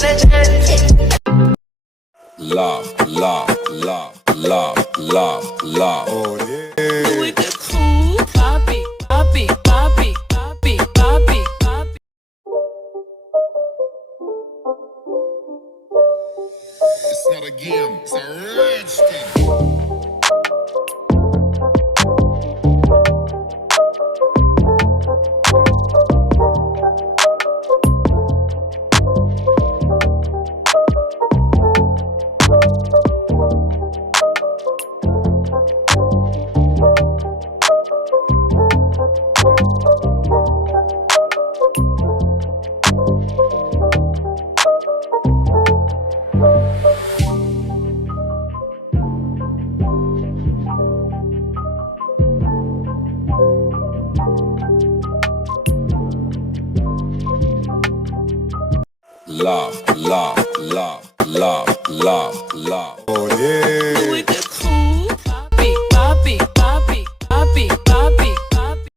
La, la, la, la, la, la. Oh yeah. With the cool poppy, poppy, poppy, poppy, poppy, poppy. It's not a game, it's a rich thing. La, la, la, la, la, la. Oh yeah.